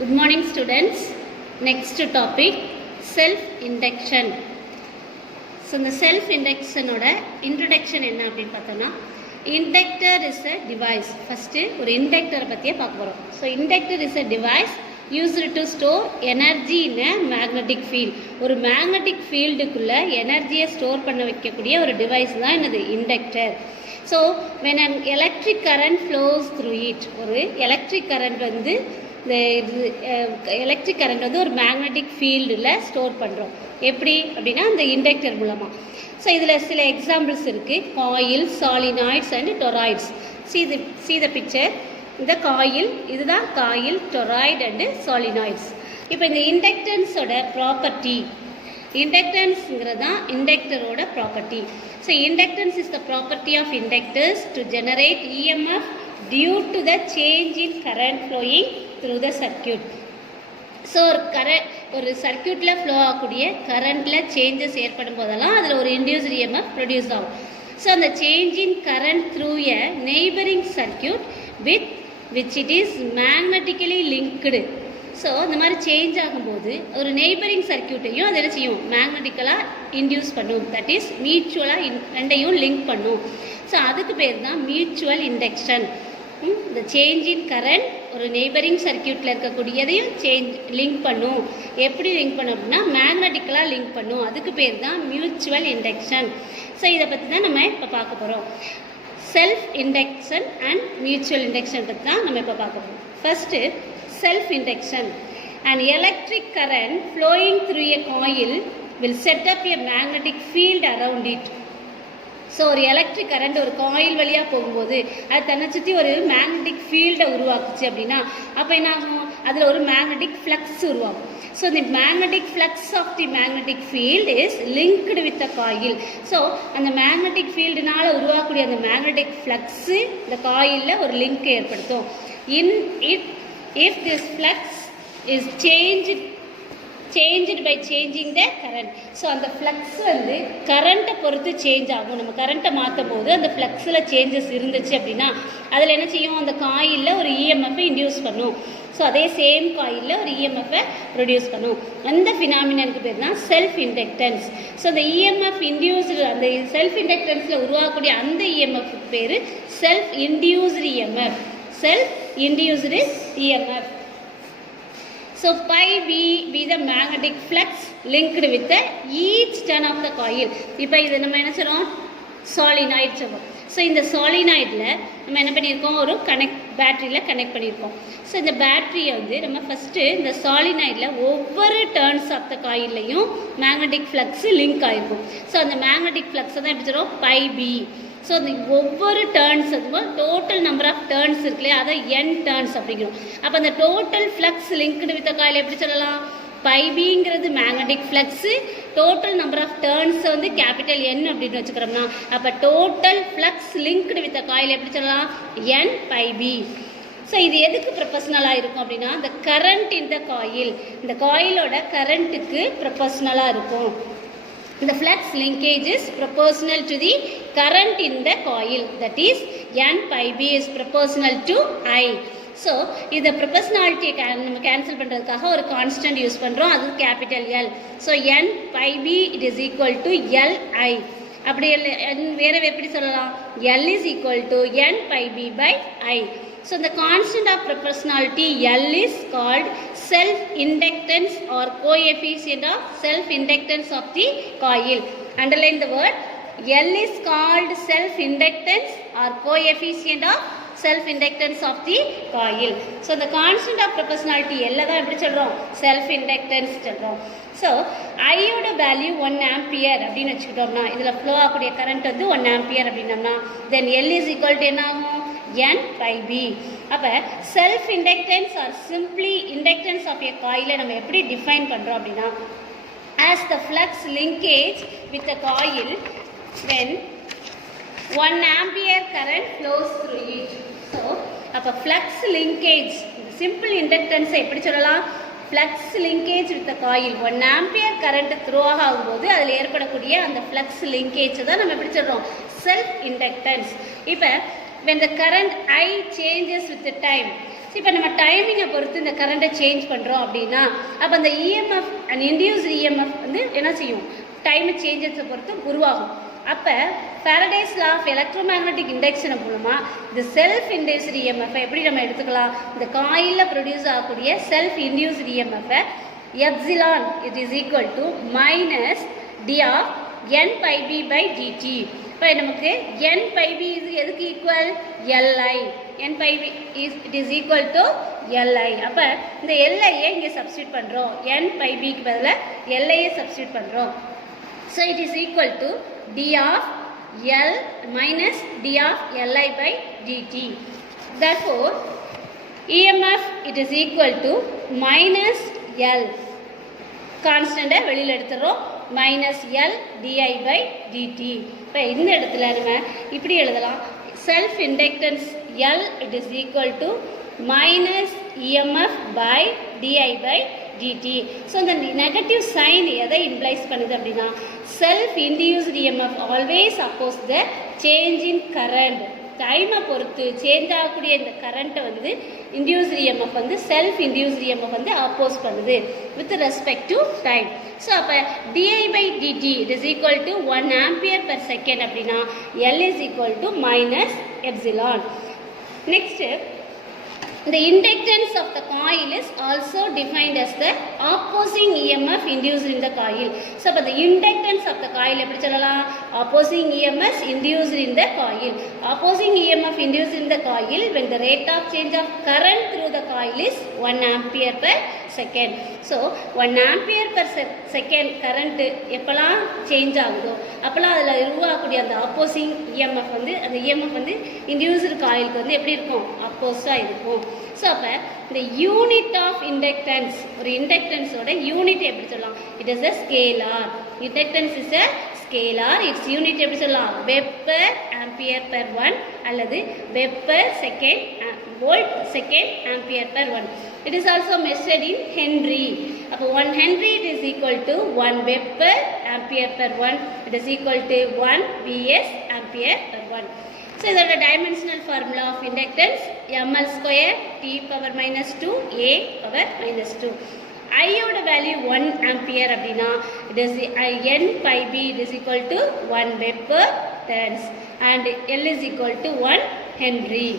Good morning students. Next topic self induction. So the self induction oda introduction enna appdi pathona inductor is a device. First ஒரு inductor பத்தியே பார்க்க போறோம். So inductor is a device used to store energy in a magnetic field. ஒரு magnetic field குள்ள எனர்ஜியை store பண்ண வைக்கக்கூடிய ஒரு டிவைஸ் தான் என்னது inductor. So when an electric current flows through it, ஒரு electric current வந்து எலக்ட்ரிக் கரண்ட் வந்து ஒரு மேக்னெட்டிக் ஃபீல்டில் ஸ்டோர் பண்ணுறோம். எப்படி அப்படின்னா அந்த இண்டக்டர் மூலமாக. ஸோ இதில் சில எக்ஸாம்பிள்ஸ் இருக்குது. Coil, solenoids and toroids. see the picture. இந்த காயில், இதுதான் காயில், டொராய்டு அண்டு சாலினாய்ட்ஸ். இப்போ இந்த இண்டக்டன்ஸோட ப்ராப்பர்ட்டி, இண்டக்டன்ஸுங்கிறது தான் இண்டக்டரோட property. So inductance is the property of inductors to generate EMF due to the change in current flowing through the circuit. So ஒரு சர்க்கியூட்டில் flow ஆகக்கூடிய கரண்ட்டில் சேஞ்சஸ் ஏற்படும் போதெல்லாம் அதில் ஒரு இன்டியூஸ்டு இஎம்எஃப் ப்ரொடியூஸ் ஆகும். ஸோ அந்த change in current through a neighbouring circuit which it is மேக்னட்டிக்கலி linked. So இந்த மாதிரி சேஞ்ச் ஆகும்போது ஒரு நெய்பரிங் சர்க்கியூட்டையும் அதை என்ன செய்யும், மேக்னட்டிக்கலாக இன்டியூஸ் பண்ணும். தட் இஸ் மியூச்சுவலாக ரெண்டையும் லிங்க் பண்ணும். ஸோ அதுக்கு பேர் தான் மியூச்சுவல் இண்டக்ஷன். இந்த சேஞ்ச் இன் கரண்ட் ஒரு நெய்பரிங் சர்க்கியூட்டில் இருக்கக்கூடியதையும் லிங்க் பண்ணும். எப்படி லிங்க் பண்ணும் அப்படின்னா மேக்னட்டிக்கலாக லிங்க் பண்ணும். அதுக்கு பேர் தான் மியூச்சுவல் இண்டக்ஷன். ஸோ இதை பற்றி தான் நம்ம இப்போ பார்க்க போகிறோம். Self induction and mutual induction பற்றி தான் நம்ம இப்போ பார்க்க போகிறோம். First self induction. An electric current flowing through a coil will set up a magnetic field around it. So ஒரு எலக்ட்ரிக் கரண்ட் ஒரு காயில் வழியாக போகும்போது அது தன்னை சுற்றி ஒரு மேக்னெட்டிக் ஃபீல்டை உருவாக்குச்சு அப்படின்னா அப்போ என்ன ஆகும், அதில் ஒரு மேக்னெட்டிக் ஃப்ளக்ஸ் உருவாகும். ஸோ இந்த magnetic flux of the magnetic field is linked with the coil. So அந்த மேக்னெட்டிக் ஃபீல்டுனால உருவாக்கக்கூடிய அந்த மேக்னெட்டிக் ஃப்ளக்ஸு இந்த காயிலில் ஒரு லிங்க் ஏற்படுத்தும். If this flux is changed by changing the current. So அந்த ஃப்ளக்ஸ் வந்து கரண்ட்டை பொறுத்து சேஞ்ச் ஆகும். நம்ம கரண்ட்டை மாற்றும் போது அந்த ஃப்ளக்ஸில் சேஞ்சஸ் இருந்துச்சு அப்படின்னா அதில் என்ன செய்யும், அந்த காயிலில் ஒரு இஎம்எஃப்பை இன்டியூஸ் பண்ணும். ஸோ அதே சேம் காயிலில் ஒரு இஎம்எஃப்பை ப்ரொடியூஸ் பண்ணும். அந்த ஃபினாமினனுக்கு பேர் தான் செல்ஃப் இண்டக்டன்ஸ். ஸோ அந்த இஎம்எஃப் இன்டியூஸ்டு, அந்த செல்ஃப் இண்டக்டன்ஸில் உருவாக்கக்கூடிய அந்த இஎம்எஃப்க்கு பேர் self induced EMF. Self induced EMF. So pi be the magnetic flux linked with the each turn of the coil. இப்போ இது நம்ம என்ன சொல்றோம், solenoid சொல்றோம். ஸோ இந்த சாலினாய்டில் நம்ம என்ன பண்ணியிருக்கோம், ஒரு பேட்டரியில் கனெக்ட் பண்ணியிருக்கோம். ஸோ இந்த பேட்டரியை வந்து நம்ம ஃபஸ்ட்டு இந்த சாலினாய்டில் ஒவ்வொரு டர்ன்ஸ் ஆஃப் த காயிலையும் மேக்னெட்டிக் ஃப்ளக்ஸு லிங்க் ஆகிருக்கும். ஸோ அந்த மேக்னெட்டிக் ஃப்ளக்ஸை தான் எப்படி சொல்கிறோம், பை பி. ஸோ அந்த ஒவ்வொரு டர்ன்ஸ் அதுவும் டோட்டல் நம்பர் ஆஃப் டர்ன்ஸ் இருக்குல்லையே அதை என் டர்ன்ஸ் அப்படிங்கிறோம். அப்போ அந்த total flux linked with coil எப்படி சொல்லலாம், பைபிங்கிறது magnetic flux, total number of டர்ன்ஸை வந்து கேபிட்டல் என் அப்படின்னு வச்சுக்கிறோம்னா அப்போ total flux linked with coil எப்படி சொல்லலாம், என் பைபி. ஸோ இது எதுக்கு ப்ரொபோஷனலாக இருக்கும் அப்படின்னா இந்த கரண்ட் இந்த காயில், இந்த காயிலோட கரண்ட்டுக்கு ப்ரொபோஷனலாக இருக்கும். The flux linkage is proportional to the current in the coil, that is N pi b is proportional to I. So இந்த proportionality நம்ம கேன்சல் பண்ணுறதுக்காக ஒரு கான்ஸ்டன்ட் யூஸ் பண்ணுறோம், அது capital L. So N pi b it is equal to L I. அப்படி வேறு எப்படி சொல்லலாம், L is equal to N pi b by I. So the constant of proportionality L is called self-inductance or coefficient of self-inductance of the coil. Underline the word. L is called self-inductance or coefficient of self-inductance of the coil. So the constant of proportionality L தான் எப்படி சொல்கிறோம், self-inductance சொல்கிறோம். So ஐயோட value 1 ampere அப்படின்னு வச்சுக்கிட்டோம்னா இதில் flow ஆகக்கூடிய current வந்து 1 ஆம்பியர் அப்படின்னோம்னா then L is equal to என்ன ஆகும், N pi b. அப்போ self inductance or simply inductance of a காயிலை நம்ம எப்படி டிஃபைன் பண்ணுறோம் அப்படின்னா as the flux linkage with the coil when 1 ampere current flows through it. So அப்போ ஃப்ளக்ஸ் லிங்கேஜ், சிம்பிள் இண்டக்டன்ஸை எப்படி சொல்லலாம், flux linkage with coil 1 ampere current throw ஆகும்போது அதில் ஏற்படக்கூடிய அந்த ஃப்ளக்ஸ் லிங்கேஜை தான் நம்ம எப்படி சொல்கிறோம், செல்ஃப் இண்டக்டன்ஸ். இப்போ when the current I changes with the time, இப்போ நம்ம டைமிங்கை பொறுத்து இந்த கரண்ட்டை சேஞ்ச் பண்ணுறோம் அப்படின்னா அப்போ அந்த இஎம்எஃப் அண்ட் இன்டியூஸ்டு இஎம்எஃப் வந்து என்ன செய்யும், டைம் சேஞ்சஸை பொறுத்து உருவாகும். அப்போ Faraday's law of electromagnetic induction மூலமாக இந்த செல்ஃப் இன்டியூஸ்டு இஎம்எஃப்பை எப்படி நம்ம எடுத்துக்கலாம், இந்த காயிலில் ப்ரொடியூஸ் ஆகக்கூடிய செல்ஃப் இன்டியூஸ்டு இஎம்எஃப்பை epsilon it is equal to minus d of n pi b by dt. இப்போ நமக்கு n pi b இது எதுக்கு equal, Li. n pi b it is equal to Li. அப்போ இந்த Liயை இங்கே சப்ஸ்டியூட் பண்ணுறோம், n pi bக்கு பதிலாக Liயை சப்ஸ்டியூட் பண்ணுறோம். So it is equal to d of L minus d of Li by dt. Therefore EMF it is equal to minus L. கான்ஸ்டண்ட்டை வெளியில் எடுத்துடுறோம், minus L dI by dt. இப்போ இந்த இடத்துல நம்ம இப்படி எழுதலாம், self inductance L it is equal to minus EMF by dI by dt. So இந்த நெகட்டிவ் சைன் எதை இம்ப்ளைஸ் பண்ணுது அப்படின்னா, self induced EMF always oppose the change in current. டைமை பொறுத்து சேஞ்ச் ஆகக்கூடிய இந்த கரண்ட்டை வந்து இன்டியூஸ்டு இஎம்எஃப் வந்து செல்ஃப் இன்டியூஸ்டு இஎம்எஃப் வந்து அப்போஸ் பண்ணுது with respect to time. So அப்போ DI by dt it is equal to 1 ampere per second அப்படின்னா L is equal to minus epsilon. Next the inductance of the coil is also defined as the opposing EMF induced in the coil. So, the inductance of the coil எப்படி சொல்லலாம், opposing EMF induced in the coil. Opposing EMF induced in the coil when the rate of change of current through the coil is 1 ampere per second. So, 1 ampere per second current எப்பலாம் change ஆகுதோ அப்போலாம் அதில் உருவாகக்கூடிய அந்த opposing EMF வந்து அந்த EMF வந்து induced காயிலுக்கு வந்து எப்படி இருக்கும், அப்போஸாக இருக்கும். ஸோ அப்போ இந்த யூனிட் ஆஃப் இண்டக்டன்ஸ், ஒரு இண்டக்டன்ஸோட யூனிட் எப்படி சொல்லலாம், it is a scalar. Inductance is a scalar. It's unit எப்படி சொல்லலாம், வெப் பெர் ஆம்பியர் பெர் 1 அல்லது web per second volt second ampere per 1. It is also measured in Henry. அப்போ 1 Henry it is equal to 1 Web per ampere per 1. It is equal to 1 Vs ampere per 1. So, this is the dimensional formula of inductance, ml square t power minus 2 a power minus 2. I oda value 1 ampere அப்படினா it is n pi b it is equal to 1 Web per turns and L is equal to 1 Henry.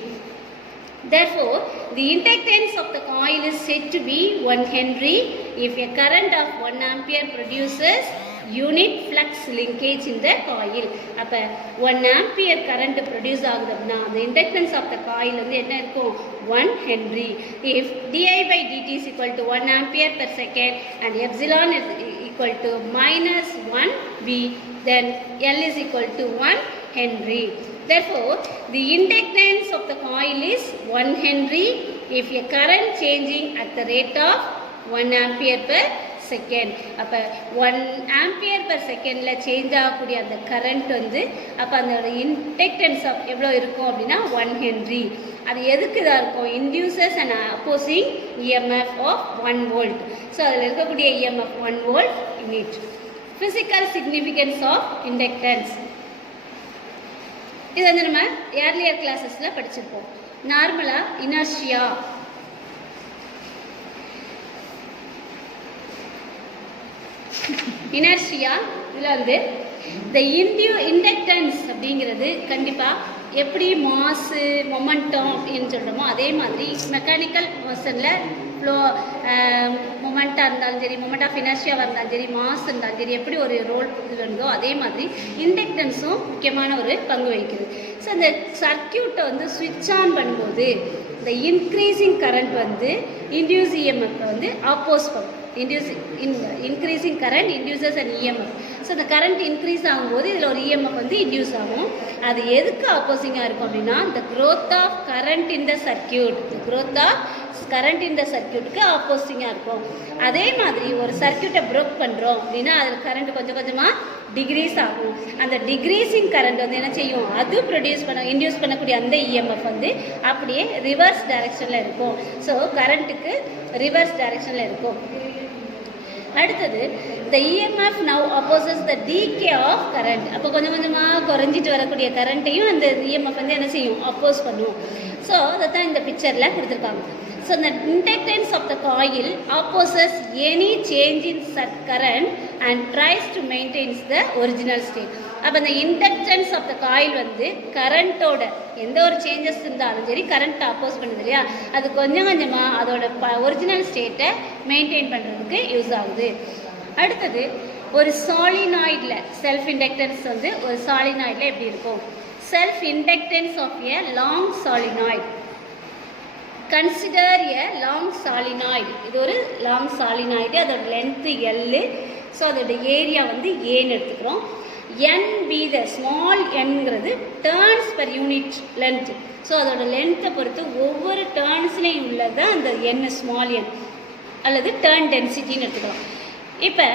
Therefore, the inductance of the coil is said to be 1 Henry if a current of 1 ampere produces unit flux linkage in the coil. அப்போ 1 ampere current produce ஆகுதுன்னா the inductance of the coil வந்து என்ன இருக்கும், 1 Henry. If di by dt is equal to 1 ampere per second and epsilon is equal to minus 1 V, then L is equal to 1 Henry. Therefore, the inductance of the coil is 1 Henry if a current changing at the rate of 1 ampere per second. அப்போ 1 ampere per secondல change ஆகக்கூடிய அந்த current வந்து அப்போ அந்த inductance of எவ்வளோ இருக்கும் அப்படின்னா 1 Henry. அது எதுக்கு இதாக இருக்கும், induces and opposing EMF of 1 volt. So அதில் இருக்கக்கூடிய EMF 1 volt unit. Physical significance of inductance இது வந்து நம்ம ஏர்லியர் கிளாஸஸில் படிச்சிருப்போம். நார்மலாக இனர்ஷியா, இதில் வந்து இந்த இண்டக்டன்ஸ் அப்படிங்கிறது கண்டிப்பாக எப்படி மாசு மொமெண்டம் அப்படின்னு சொல்கிறோமோ அதே மாதிரி மெக்கானிக்கல் மோஷனில் ஃப்ளோ மொமெண்ட்டாக இருந்தாலும் சரி, மொமெண்ட் ஆஃப் இனர்ஷியாவாக இருந்தாலும் சரி, மாஸ் இருந்தாலும் சரி, எப்படி ஒரு ரோல் இது வருதோ அதே மாதிரி இண்டக்டன்ஸும் முக்கியமான ஒரு பங்கு வகிக்குது. ஸோ இந்த சர்க்கியூட்டை வந்து ஸ்விட்ச் ஆன் பண்ணும்போது இந்த இன்க்ரீசிங் கரண்ட் வந்து இன்டியூஸ் இஎம்எஃப் வந்து ஆப்போஸ் பண்ணும். increasing current induces an EMF. So இந்த கரண்ட் இன்க்ரீஸ் ஆகும்போது இதில் ஒரு EMF வந்து இன்டியூஸ் ஆகும். அது எதுக்கு ஆப்போசிங்காக இருக்கும் அப்படின்னா the growth of current in the circuit, the growth of current in the circuitக்கு ஆப்போசிங்காக இருக்கும். அதே மாதிரி ஒரு சர்க்கியூட்டை ப்ரோக் பண்ணுறோம் அப்படின்னா அதில் கரண்ட் கொஞ்சம் கொஞ்சமாக டிக்ரீஸ் ஆகும். அந்த டிக்ரீஸிங் கரண்ட் வந்து என்ன செய்யும், அது இன்டியூஸ் பண்ணக்கூடிய அந்த EMF வந்து அப்படியே ரிவர்ஸ் டைரக்ஷனில் இருக்கும். ஸோ கரண்ட்டுக்கு ரிவர்ஸ் டைரக்ஷனில் இருக்கும். அடுத்தது the EMF now opposes the decay of current. அப்போ கொஞ்சம் கொஞ்சமாக குறைஞ்சிட்டு வரக்கூடிய கரண்ட்டையும் அந்த EMF வந்து என்ன செய்யும், அப்போஸ் பண்ணும். ஸோ அதை தான் இந்த பிக்சரில் கொடுத்துருக்காங்க. So the inductance of the coil opposes any change in current and tries to maintain the original state. அப்போ இந்த இண்டக்டன்ஸ் ஆஃப் த காயில் வந்து கரண்ட்டோட எந்த ஒரு சேஞ்சஸ் இருந்தாலும் சரி கரண்ட்டை அப்போஸ் பண்ணுது இல்லையா, அது கொஞ்சம் கொஞ்சமாக அதோட ஒரிஜினல் ஸ்டேட்டை மெயின்டைன் பண்ணுறதுக்கு யூஸ் ஆகுது. அடுத்தது ஒரு சாலினாய்டில் செல்ஃப் இண்டக்டன்ஸ் வந்து ஒரு சாலினாய்டில் எப்படி இருக்கும், self inductance of a long solenoid. Consider a long solenoid. இது ஒரு லாங் சாலினாய்டு, அதோட லென்த்து எல்லு. ஸோ அதோட ஏரியா வந்து ஏன்னு எடுத்துக்கிறோம். NB த ஸ்மால் என்கிறது turns per unit length. So அதோட லென்த்தை பொறுத்து ஒவ்வொரு டேர்ன்ஸ்லேயும் உள்ளது அந்த என் ஸ்மால் என் அல்லது டேர்ன் டென்சிட்டின்னு எடுத்துக்கலாம். இப்போ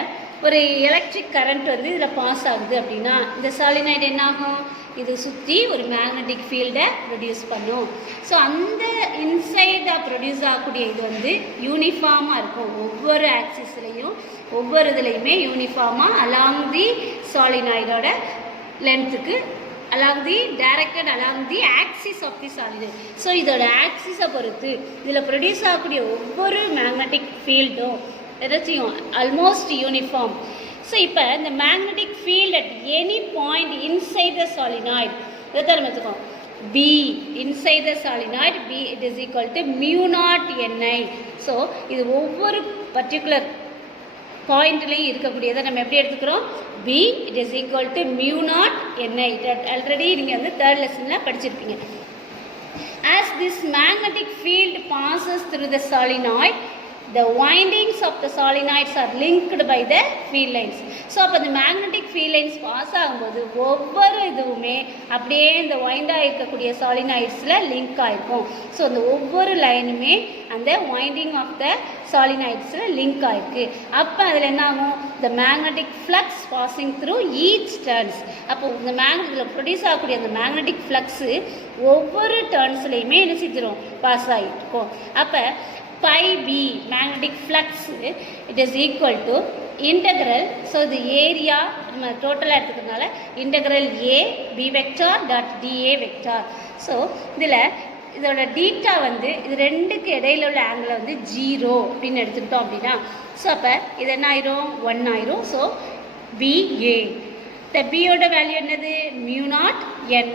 ஒரு எலக்ட்ரிக் கரண்ட் வந்து இதில் பாஸ் ஆகுது அப்படின்னா இந்த சாலினாய்டு என்ன ஆகும், இது சுற்றி ஒரு மேக்னெட்டிக் ஃபீல்டை ப்ரொடியூஸ் பண்ணும். ஸோ அந்த இன்சைடாக ப்ரொடியூஸ் ஆகக்கூடிய இது வந்து யூனிஃபார்மாக இருக்கும். ஒவ்வொரு ஆக்சிஸ்லையும் ஒவ்வொரு இதுலையுமே யூனிஃபார்மாக அலாங் தி சாலினாய்டோட லென்த்துக்கு along the directed along the axis of the solenoid. So இதோட ஆக்சிஸை பொறுத்து இதில் ப்ரொடியூஸ் ஆகக்கூடிய ஒவ்வொரு மேக்னெட்டிக் ஃபீல்டும் எதாச்சும் ஆல்மோஸ்ட் யூனிஃபார்ம். ஸோ இப்போ இந்த magnetic field at any point inside the solenoid இதை தான் நம்ம எடுத்துக்கோம். B inside the solenoid B it is equal to mu naught Ni. So இது ஒவ்வொரு பர்டிகுலர் பாயிண்ட்லேயும் இருக்கக்கூடியதை நம்ம எப்படி எடுத்துக்கிறோம், B it is equal to mu naught Ni. Already நீங்கள் வந்து தேர்ட் லெசனில் படிச்சிருப்பீங்க. As this magnetic field passes through the solenoid, the windings of the solenoids are linked by the field lines. So அப்போ இந்த மேக்னெட்டிக் ஃபீல்ட் லைன்ஸ் பாஸ் ஆகும்போது ஒவ்வொரு இதுவுமே அப்படியே இந்த வைண்டாக இருக்கக்கூடிய சாலினாய்ட்ஸில் லிங்க் ஆகிருக்கும். ஸோ அந்த ஒவ்வொரு லைனுமே அந்த வைண்டிங் ஆஃப் த சாலினாய்ட்ஸில் லிங்க் ஆகிருக்கு. அப்போ அதில் என்ன ஆகும், இந்த magnetic flux passing through each turns. அப்போ இந்த இதில் ப்ரொடியூஸ் ஆகக்கூடிய அந்த மேக்னெட்டிக் ஃப்ளக்ஸு ஒவ்வொரு டர்ன்ஸ்லையுமே என்ன செஞ்சிடும், பாஸ் ஆகிருக்கும். அப்போ pi b magnetic flux it is equal to integral. so the area நம்ம டோட்டலாக எடுத்துக்கிறதுனால integral a b vector dot dA vector. So இதில் இதோட டீட்டா வந்து இது ரெண்டுக்கு இடையில உள்ள ஆங்கிள் வந்து 0 அப்படின்னு எடுத்துக்கிட்டோம் அப்படின்னா ஸோ அப்போ இது என்ன ஆயிரும், 1 ஆயிரும். ஸோ BA இந்த பியோட வேல்யூ என்னது, மியூ நாட்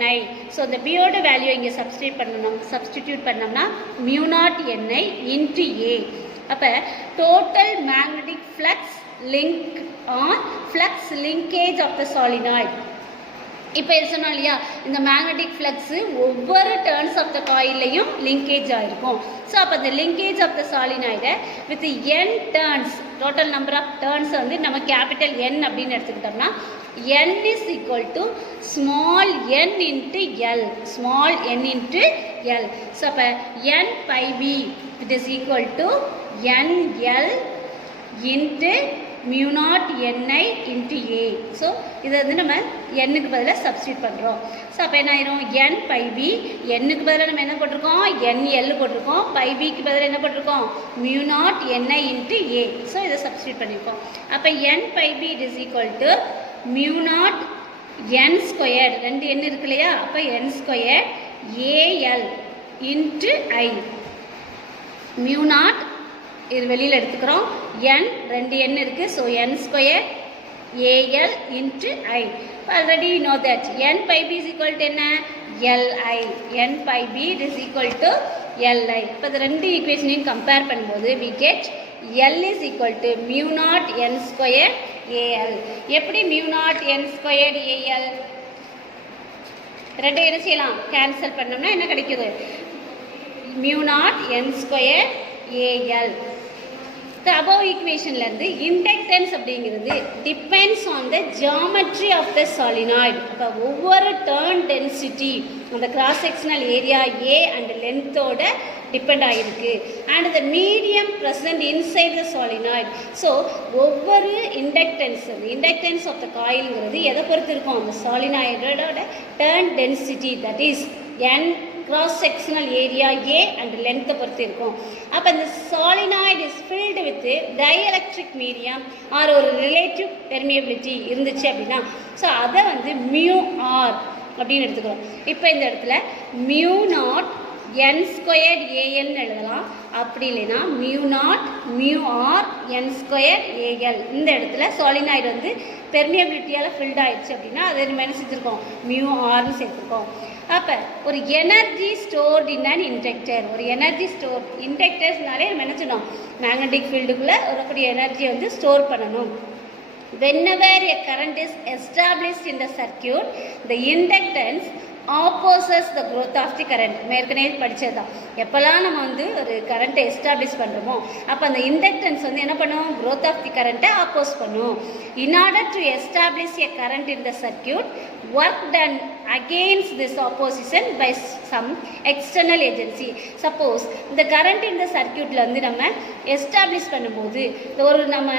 Ni. ஸோ இந்த பியோட வேல்யூ இங்கே சப்ஸ்டிடியூட் பண்ணோம்னா mu naught Ni into A. அப்போ total magnetic flux link on flux linkage of the solenoid. இப்போ சொன்னோம் இல்லையா, இந்த மேக்னெட்டிக் ஃப்ளக்ஸு ஒவ்வொரு டர்ன்ஸ் ஆஃப் த காயிலையும் லிங்கேஜ் ஆகிருக்கும். ஸோ அப்போ இந்த லிங்கேஜ் ஆஃப் த சாலினாய்டை with n turns, total number of turns வந்து நம்ம கேபிட்டல் N அப்படின்னு எடுத்துக்கிட்டோம்னா N is equal to small n into L, small n into L. So அப்போ N pi b it is equal to NL into mu naught Ni into A. So இதை வந்து நம்ம Nக்கு பதிலாக substitute பண்ணுறோம். So அப்போ என்ன ஆயிரும், N pi b, Nக்கு பதிலாக நம்ம என்ன போட்டிருக்கோம், NL போட்டிருக்கோம். pi bக்கு பதிலாக என்ன போட்டிருக்கோம், mu naught Ni into A. So இதை சப்ஸ்டியூட் பண்ணியிருக்கோம். அப்போ N pi b it is equal to mu naught n squared, ரெண்டு n இருக்கு இல்லையா, அப்போ n squared AL into I. mu naught இது வெளியில் எடுத்துக்கிறோம், n ரெண்டு n இருக்குது. So n squared AL into I. already you know that n pi b is equal to என்ன, Li. n pi b is equal to Li. இப்போ இந்த ரெண்டு ஈக்குவேஷனையும் compare பண்ணும்போது we get L is equal to mu naught n squared AL. எப்படி mu naught n squared AL, ரெண்டு என்ன செய்யலாம், cancel பண்ணோம்னா என்ன கிடைக்குது, mu naught n squared AL. The above equationலேருந்து இண்டக்டன்ஸ் அப்படிங்கிறது depends on the geometry of the solenoid. இப்போ ஒவ்வொரு டர்ன் டென்சிட்டி அந்த cross sectional area A and லென்த்தோட டிபெண்ட் ஆகிருக்கு. And the medium present inside the solenoid. So ஒவ்வொரு inductance of the காயில்ங்கிறது எதை பொறுத்து இருக்கும், அந்த சாலினாய்டோட turn density, that is n cross sectional area A and length பொறுத்து இருக்கும். அப்போ இந்த solenoid is filled with dielectric medium or ஒரு relative permeability இருந்துச்சு அப்படின்னா ஸோ அதை வந்து mu r அப்படின்னு எடுத்துக்கிறோம். இப்போ இந்த இடத்துல mu naught n squared an எழுதலாம். அப்படி இல்லைன்னா mu naught mu r n squared al. இந்த இடத்துல solenoid வந்து பெர்மியபிலிட்டியால் ஃபில்ட் ஆயிடுச்சு அப்படின்னா அதை நம்ம என்ன செஞ்சுருக்கோம் mu rன்னு சேர்த்துருக்கோம். அப்போ ஒரு energy stored in an inductor, ஒரு எனர்ஜி ஸ்டோர் இண்டக்டர்ஸ்னாலே நம்ம என்ன சொன்னோம் மேக்னெட்டிக் ஃபீல்டுக்குள்ளே வரக்கூடிய எனர்ஜியை வந்து ஸ்டோர் பண்ணணும். Whenever a current is established in the circuit, the inductance opposes the growth of the current. மேற்கனவே படித்தது தான். எப்போல்லாம் நம்ம வந்து ஒரு கரண்ட்டை எஸ்டாப்ளிஷ் பண்ணுறோமோ அப்போ அந்த இண்டக்டன்ஸ் வந்து என்ன பண்ணும் growth of the current-ஐ ஆப்போஸ் பண்ணும். In order to establish a current in the circuit, work done against this opposition by some external agency. Suppose இந்த current in the circuitல வந்து நம்ம எஸ்டாப்ளிஷ் பண்ணும்போது ஒரு நம்ம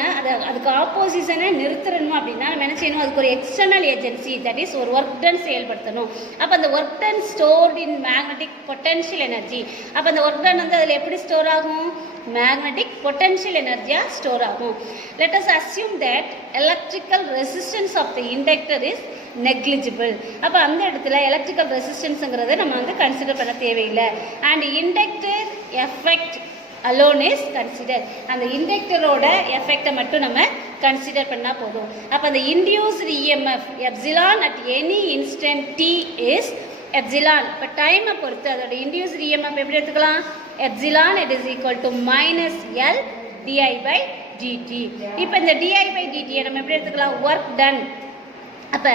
அதுக்கு ஆப்போசிஷனை நிறுத்தணும் அப்படின்னா நம்ம என்ன செய்யணும் அதுக்கு ஒரு எக்ஸ்டர்னல் ஏஜென்சி தட் இஸ் ஒரு ஒர்க் டன் செயல்படுத்தணும். அப்போ அந்த work done stored in magnetic potential energy. அப்போ அந்த ஒர்க் டன் வந்து அதில் எப்படி ஸ்டோர் ஆகும் மேக்னெட்டிக் பொட்டன்ஷியல் எனர்ஜியாக ஸ்டோர் ஆகும். Let us assume that electrical resistance of the inductor is negligible. அப்போ அந்த இடத்துல எலக்ட்ரிக்கல் ரெசிஸ்டன்ஸுங்கிறத நம்ம வந்து கன்சிடர் பண்ண தேவையில்லை. And inductor effect alone is consider. அந்த இண்டக்டரோட எஃபெக்டை மட்டும் நம்ம கன்சிடர் பண்ணால் போதும். அப்போ அந்த induced EMF epsilon at any instant t is epsilon. இப்போ டைமை பொறுத்து அதோட இன்டியூஸ்டு இஎம்எஃப் எப்படி எடுத்துக்கலாம் epsilon it is equal to minus L dI by dt. இப்போ இந்த டிஐ பை டிடியை நம்ம எப்படி எடுத்துக்கலாம் ஒர்க் டன். அப்போ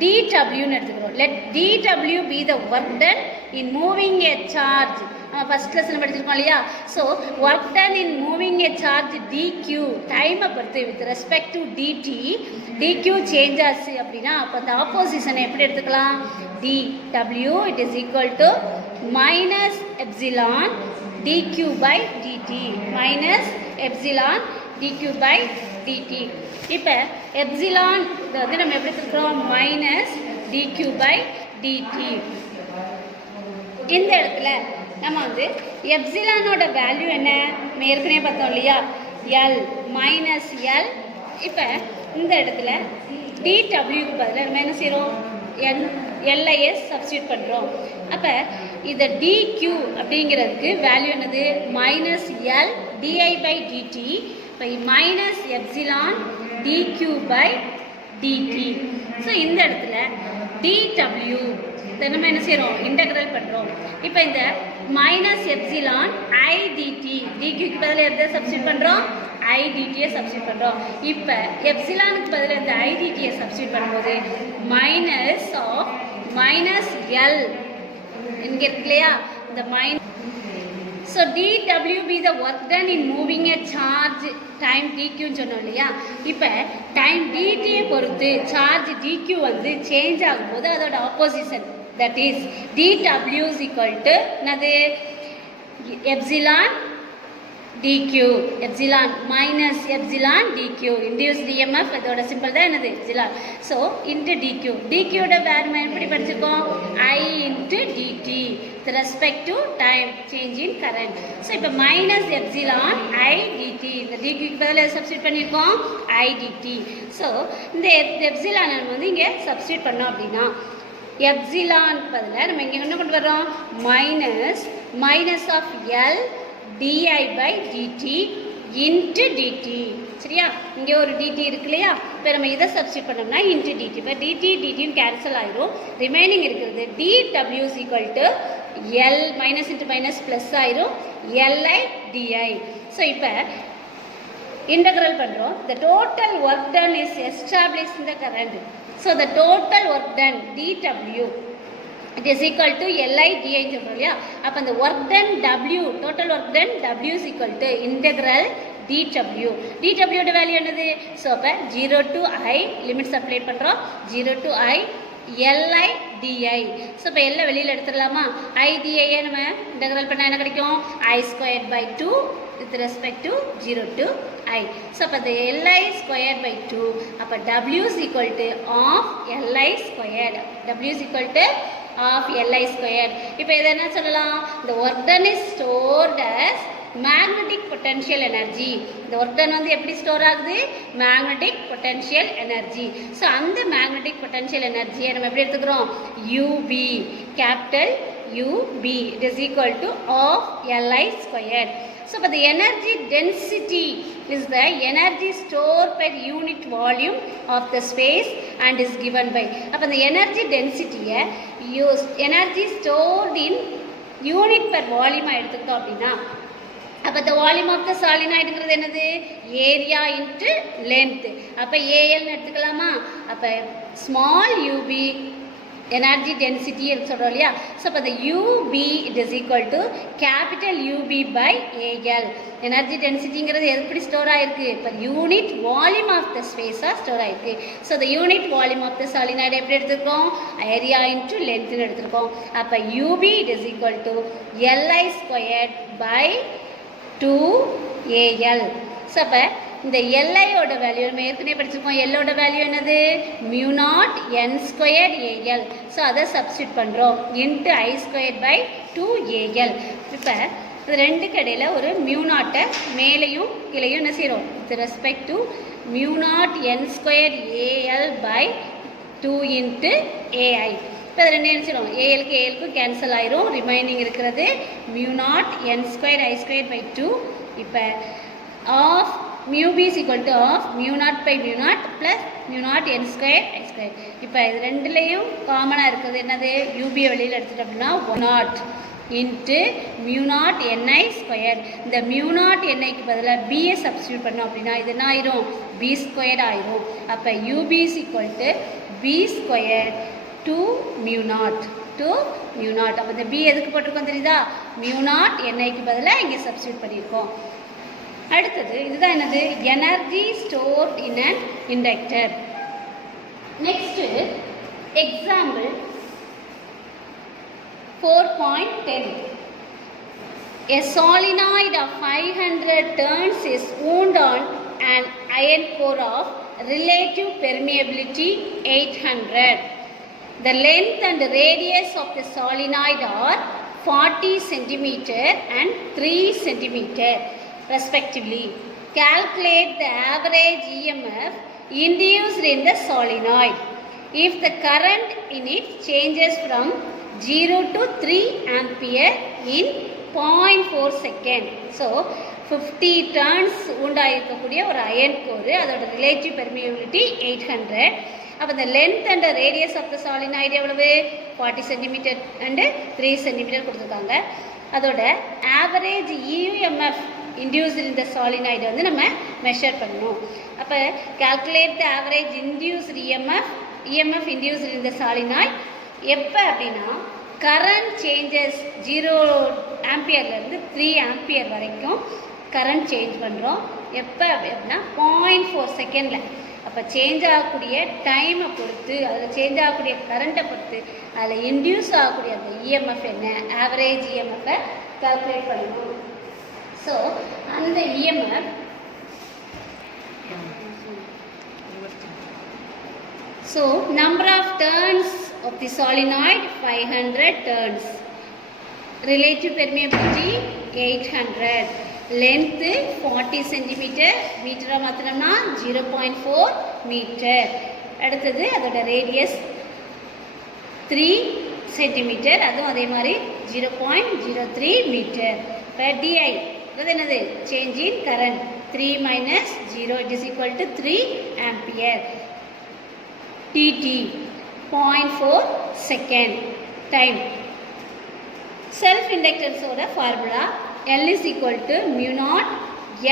dWன்னு எடுத்துக்கிறோம். Let dW be the work done in moving a charge. நம்ம ஃபஸ்ட் லெசன் படிச்சிருக்கோம் இல்லையா. So work done in moving a charge dQ டைமை பொறுத்து with respect to dt dQ change ஆச்சு அப்படின்னா அப்போ அந்த ஆப்போசிஷனை எப்படி எடுத்துக்கலாம் dW it is equal to minus epsilon dQ by dt minus epsilon dQ by dt. இப்போ எப்சிலான் வந்து நம்ம எப்படி எடுத்துக்கிறோம் மைனஸ் dQ பை dt. இந்த இடத்துல நம்ம வந்து எப்சிலானோட வேல்யூ என்ன ஏற்கனவே பார்த்தோம் இல்லையா எல் மைனஸ் எல். இப்போ இந்த இடத்துல டிடபிள்யூக்கு பதிலாக நம்ம என்ன செய்கிறோம் எல்ஐஎஸ் சப்ஸ்டியூட் பண்ணுறோம். அப்போ இதை டிக்யூ அப்படிங்கிறதுக்கு வேல்யூ என்னது minus L dI by dt இப்போ minus epsilon dQ by dt. So இந்த இடத்துல டிடபிள்யூ இதை நம்ம என்ன செய்கிறோம் இன்டெக்ரல் பண்ணுறோம். இப்போ இந்த மைனஸ் எப்சிலான் ஐடிடி டிக்யூக்கு பதில் எதை சப்ஸ்டியூட் பண்ணுறோம் ஐடிடியை சப்ஸ்டியூட் பண்ணுறோம். இப்போ எப்சிலானுக்கு பதில் இந்த ஐடிடியை சப்ஸ்டியூட் பண்ணும்போது மைனஸ் ஆஃப் மைனஸ் எல் இங்கே இருக்கு இல்லையா இந்த minus. So dW be the work done in moving a charge time dQன்னு சொன்னோம் இல்லையா. இப்போ டைம் dTயை பொறுத்து சார்ஜ் dQ வந்து சேஞ்ச் ஆகும்போது அதோட opposition that is dW is equal to என்னது epsilon dQ epsilon minus epsilon dQ induced EMF அதோட simple தான் என்னது எப்சிலான். ஸோ இன்ட்டு dQ dQட வேல்யூ எப்படி படிச்சிருக்கோம் I into dt with respect to time change in current. So இப்போ minus epsilon I dt இந்த dQக்கு பதில் சப்ஸ்டியூட் பண்ணியிருக்கோம் I dt. ஸோ இந்த எப்சிலான் நம்ம வந்து இங்கே சப்ஸ்டியூட் பண்ணோம் அப்படின்னா எப்சிலான் பதில் நம்ம இங்கே என்ன கொண்டு வரோம் minus of L dI by dt into dt. சரியா இங்கே ஒரு டிடி இருக்கு இல்லையா. இப்போ நம்ம இதை சப்ஸ்டியூட் பண்ணோம்னா இன்ட்டு டிடி. இப்போ டிடியும் கேன்சல் ஆயிரும். ரிமைனிங் இருக்கிறது dW is equal to L minus into minus plus ஆயிரும் எல்ஐ டிஐ. ஸோ இப்போ இன்டெக்ரல் பண்ணுறோம். The total work ton is establish in the current. So the total work ton dW it is equal to Li di சொல்றோம் இல்லையா. அப்போ அந்த work done W total work done W is equal to integral dW. dWட value என்னது so அப்போ 0 to I limits apply பண்ணுறோம் 0 to I Li di. So இப்போ எல்லாம் வெளியில் எடுத்துடலாமா I di நம்ம இன்டெக்ரல் பண்ணால் என்ன கிடைக்கும் I squared by 2 with respect to 0 to I. So அப்போ the Li squared by 2 அப்போ W is equal to of Li squared W is equal to of Li squared. இப்போ இதை என்ன சொல்லலாம்? The work done is stored as magnetic potential energy. இந்த work done வந்து எப்படி store ஆகுது? magnetic potential energy. ஸோ அந்த magnetic potential energy நம்ம எப்படி எடுத்துக்கிறோம்? UB, capital UB, it is equal to of Li squared. So, but the energy density is the energy stored per unit volume of the space and is given by. அப்போ the energy density energy stored in unit per volume எடுத்துக்கிட்டோம் அப்படின்னா அப்போ the volume of the solenoidங்கிறது என்னது? Area into length. அப்போ ஏஎல்னு எடுத்துக்கலாமா? அப்போ small UB energy density என்று சொல்கிறோம் இல்லையா? ஸோ அப்போ the UB it is equal to capital UB by AL. Energy டென்சிட்டிங்கிறது எப்படி ஸ்டோர் ஆகிருக்கு? இப்போ யூனிட் வால்யூம் ஆஃப் த ஸ்பேஸாக ஸ்டோர் ஆகிருக்கு. So the unit volume of the solenoid எப்படி எடுத்துருக்கோம்? ஏரியா இன்ட்டு லென்த்னு எடுத்துருக்கோம். அப்போ UB it is equal to Li squared by 2AL. So அப்போ இந்த எல்ஐயோட வேல்யூ நம்ம ஏற்கனவே படிச்சிருக்கோம். எல்லோட வேல்யூ என்னது? Mu naught n square AL. So அதை சப்ஸ்டியூட் பண்ணுறோம் into I square by 2AL. இப்போ இது ரெண்டுக்கு இடையில் ஒரு மியூ நாட்டை மேலேயும் கீழையும் என்ன செய்கிறோம்? With respect to mu naught n square AL by 2 into AI. இப்போ இது ரெண்டு என்ன செய்கிறோம்? ஏஎலுக்கும் கேன்சல் ஆயிரும். ரிமைனிங் இருக்கிறது mu naught n square I square by 2. இப்போ of mu b is equal to of mu naught by mu naught plus mu naught n square I square. இப்போ இது ரெண்டுலேயும் காமனாக இருக்கிறது என்னது? UB வெளியில் எடுத்துட்டோம் அப்படின்னா 1 naught into mu naught ni square. இந்த mu naught niக்கு பதிலாக bயை சப்ஸ்டியூட் பண்ணோம் அப்படின்னா இது என்ன ஆயிரும்? b ஸ்கொயர் ஆயிரும். அப்போ UB is equal to b square 2 mu naught அப்போ இந்த b எதுக்கு போட்டிருக்கோம் தெரியுதா? mu naught niக்கு பதிலாக இங்கே சப்ஸ்டியூட் பண்ணியிருக்கோம். அடுத்தது இதுதான் என்னது? Energy stored in an inductor. Next example 4.10. A solenoid of 500 turns is wound on an iron core of relative permeability 800. The length and radius of the solenoid are 40 cm and 3 cm. respectively. Calculate the average EMF induced in the solenoid if the current in it changes from 0 to 3 ampere in 0.4 second. So 50 turns உண்டாயிருக்கக்கூடிய ஒரு iron core, அதோட relative permeability 800. அப்போ இந்த length and radius of the solenoid எவ்வளவு? 40 centimetre and 3 centimetre கொடுத்துருக்காங்க. அதோட average EMF induced in the solenoid வந்து நம்ம மெஷர் பண்ணணும். அப்போ calculate the average induced EMF induced in the solenoid எப்போ அப்படின்னா current changes 0 ஆம்பியர்லேருந்து 3 ஆம்பியர் வரைக்கும் கரண்ட் சேஞ்ச் பண்ணுறோம். எப்போ அப்படின்னா 0.4 செகண்டில். அப்போ சேஞ்ச் ஆகக்கூடிய டைமை பொறுத்து, அதில் சேஞ்ச் ஆகக்கூடிய கரண்ட்டை பொறுத்து அதில் இன்டியூஸ் ஆகக்கூடிய அந்த இஎம்எஃப் என்ன, ஆவரேஜ் இஎம்எஃப்பை கால்குலேட் பண்ணணும். ஸோ அந்த EMF number of turns of the solenoid 500 turns, relative permeability 800, length 40 cm, மீட்டராக மாற்றினோம்னா 0.4 மீட்டர். அடுத்தது அதோட ரேடியஸ் 3 சென்டிமீட்டர், அதுவும் அதே மாதிரி 0.03 மீட்டர். இப்போ டிஐ என்னது? Change in current 3 minus 0 it is equal to 3 ampere. dt 0.4 second time. Self inductance ஓட formula L is equal to mu naught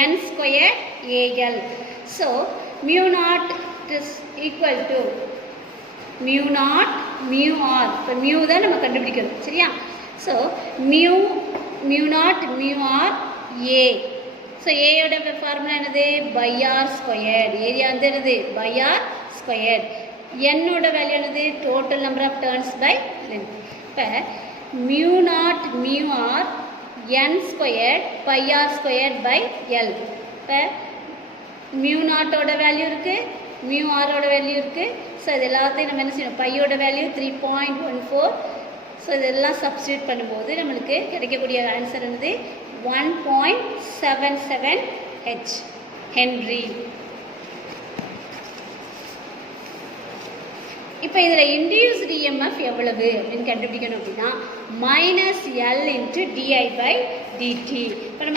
n square AL. So mu naught is equal to mu naught mu r. இப்போ mu தான் நம்ம கண்டுபிடிக்கணும், சரியா? So mu naught mu r A. So A யோட formula என்னது? by r squared. Area வந்து என்னது? by r squared. n ஓட வேல்யூ என்னது? Total number of turns by length. இப்போ mu naught mu r n squared pi r squared by L. இப்போ mu naught ஓட value இருக்குது, mu r ஓட value இருக்குது. ஸோ இது எல்லாத்தையும் நம்ம என்ன செய்யணும்? பையோட வேல்யூ 3.14, ஸோ இதெல்லாம் சப்ஸ்டியூட் பண்ணும்போது நம்மளுக்கு கிடைக்கக்கூடிய ஆன்சர் வந்து 1.77 ஹென்றி. இப்போ இதில் இன்டியூஸ்டு இஎம்எஃப் எவ்வளவு அப்படின்னு கண்டுபிடிக்கணும் அப்படின்னா -L × di/dt. இப்போ -L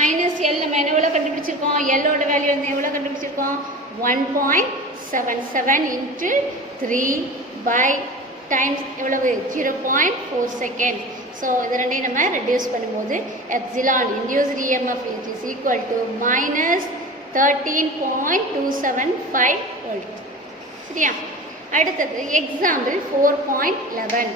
நம்ம எவ்வளோ கண்டுபிடிச்சிருக்கோம், எல்லோட வேல்யூ வந்து எவ்வளோ கண்டுபிடிச்சிருக்கோம், 1.77 × 3 டைம்ஸ் எவ்வளவு 0.4 செகண்ட். ஸோ இது ரெண்டையும் நம்ம ரெடியூஸ் பண்ணும்போது epsilon induced EMF it is equal to -13.275 volt. சரியா? அடுத்தது example 4.11.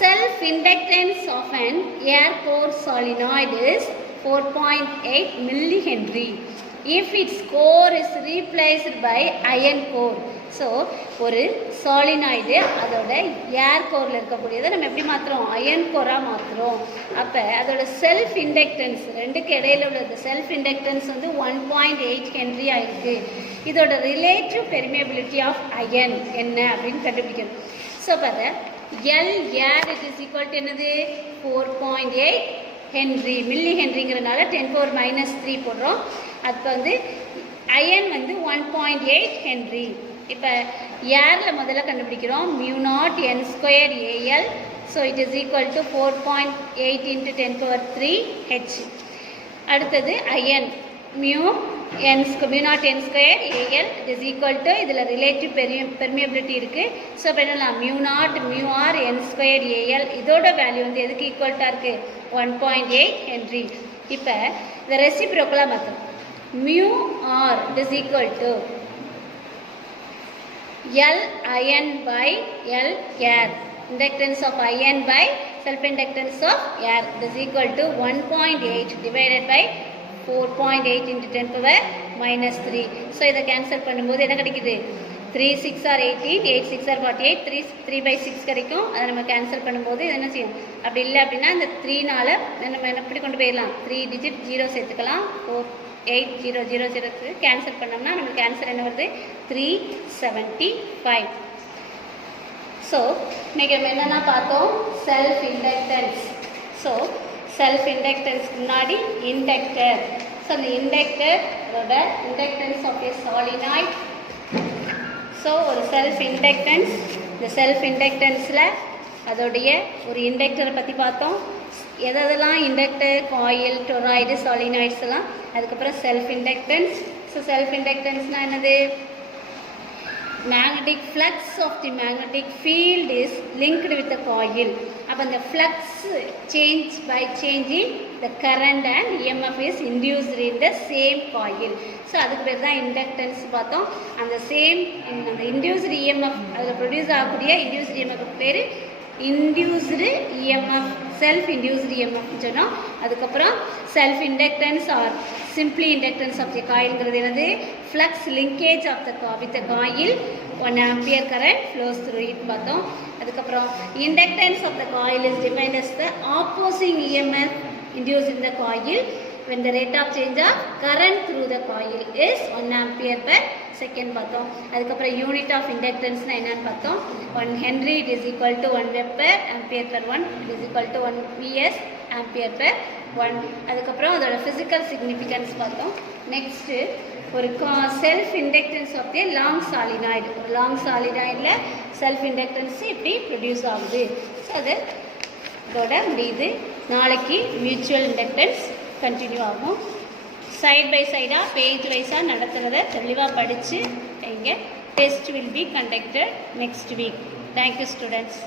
Self inductance of an air core solenoid is 4.8 millihenry if its core is replaced by iron core. So ஒரு solenoid அதோட ஏர் கோரில் இருக்கக்கூடியதை நம்ம எப்படி மாற்றுறோம், அயன் கோராக மாற்றுறோம். அப்போ அதோட செல்ஃப் இண்டக்டன்ஸ் ரெண்டுக்கு இடையில உள்ள செல்ஃப் இண்டக்டன்ஸ் வந்து 1.8 ஹென்றி ஆயிருக்கு. இதோட ரிலேட்டிவ் பெர்மியபிலிட்டி ஆஃப் அயன் என்ன அப்படின்னு கண்டுபிடிக்கணும். ஸோ பார்த்தா L air it is equal to என்னது 4.8 ஹென்றி, மில்லி ஹென்றிங்கிறனால 10⁻³ போடுறோம். அதுக்கு வந்து அயன் வந்து 1.8 ஹென்றி. இப்போ ஏரில் முதல்ல கண்டுபிடிக்கிறோம் μ0 n² AL. So it is equal to 4.8 × 10⁻³ H. அடுத்தது iron μ0 n² AL it is equal to இதில் ரிலேட்டிவ் பெர்மியபிலிட்டி இருக்குது. ஸோ இப்போ என்னலாம் μ0 μr n² AL இதோட வேல்யூ வந்து எதுக்கு ஈக்குவல்ட்டாக இருக்குது 1.8 ஹென்றி. இப்போ இந்த ரெசிப்ரோக்கலாக மாற்றணும். μr it is equal to L iron by L air, inductance of iron by self inductance of air is equal to 1.8 divided by 4.8 × 10⁻³ so இதை கேன்சல் பண்ணும்போது என்ன கிடைக்குது 3 6 are 18, 8 6 are 48, 3/6 கிடைக்கும். அதை நம்ம கேன்சல் பண்ணும்போது இது என்ன செய்யும், அப்படி இல்லை அப்படின்னா இந்த 3னால நம்ம எப்படி கொண்டு போயிடலாம் 3 டிஜிட் 0 சேர்த்துக்கலாம். 48000 கேன்சல் பண்ணோம்னா நமக்கு ஆன்சர் என்ன வருது 375. ஸோ இன்றைக்கி நம்ம என்னென்னா பார்த்தோம் செல்ஃப் இண்டக்டன்ஸ். ஸோ செல்ஃப் இண்டக்டன்ஸ்க்கு முன்னாடி இண்டக்டர். ஸோ அந்த இண்டக்டரோட inductance of a solenoid. So ஒரு செல்ஃப் இண்டக்டன்ஸ், இந்த செல்ஃப் இண்டக்டன்ஸில் அதோடைய ஒரு இண்டக்டரை பற்றி பார்த்தோம். எதெல்லாம் இண்டக்டர், காயில், டொராய்டு, சாலினாய்ட்ஸ் எல்லாம். அதுக்கப்புறம் செல்ஃப் இண்டக்டன்ஸ். ஸோ செல்ஃப் இண்டக்டன்ஸ்னால் என்னது, magnetic flux of the magnetic field is linked with the coil. அப்போ அந்த flux change by changing the current and EMF is induced in the same coil. So அதுக்கு பேர் தான் inductance பார்த்தோம். அந்த same அந்த induced EMF அதில் ப்ரொடியூஸ் ஆகக்கூடிய இன்டியூஸ்டு EMF பேர் induced EMF, self induced EMF சொன்னோம். அதுக்கப்புறம் self inductance or simply inductance of the காயில்ங்கிறது என்னது, flux linkage of the with the coil 1 ampere current flows through it பார்த்தோம். அதுக்கப்புறம் inductance of the coil is defined as the opposing EMF induced in the coil when the rate of change of current through the coil is 1 ampere per second பார்த்தோம். அதுக்கப்புறம் unit of இண்டக்டன்ஸ்னா என்னன்னு பார்த்தோம். 1 Henry it is equal to 1 web per ampere per 1 it is equal to 1 VS ampere per 1. அதுக்கப்புறம் அதோட physical significance பார்த்தோம். Next ஒரு self inductance of the long solenoid. ஒரு long சாலினாய்டில் self inductance எப்படி ப்ரொடியூஸ் ஆகுது. So அது இதோட முடியுது. நாளைக்கு மியூச்சுவல் இண்டக்டன்ஸ் கண்டினியூ ஆகும். சைட் பை சைடாக பேஜ் வைஸாக நடத்துகிறத தெளிவாக படித்து இங்கே test will be conducted next week. Thank you students.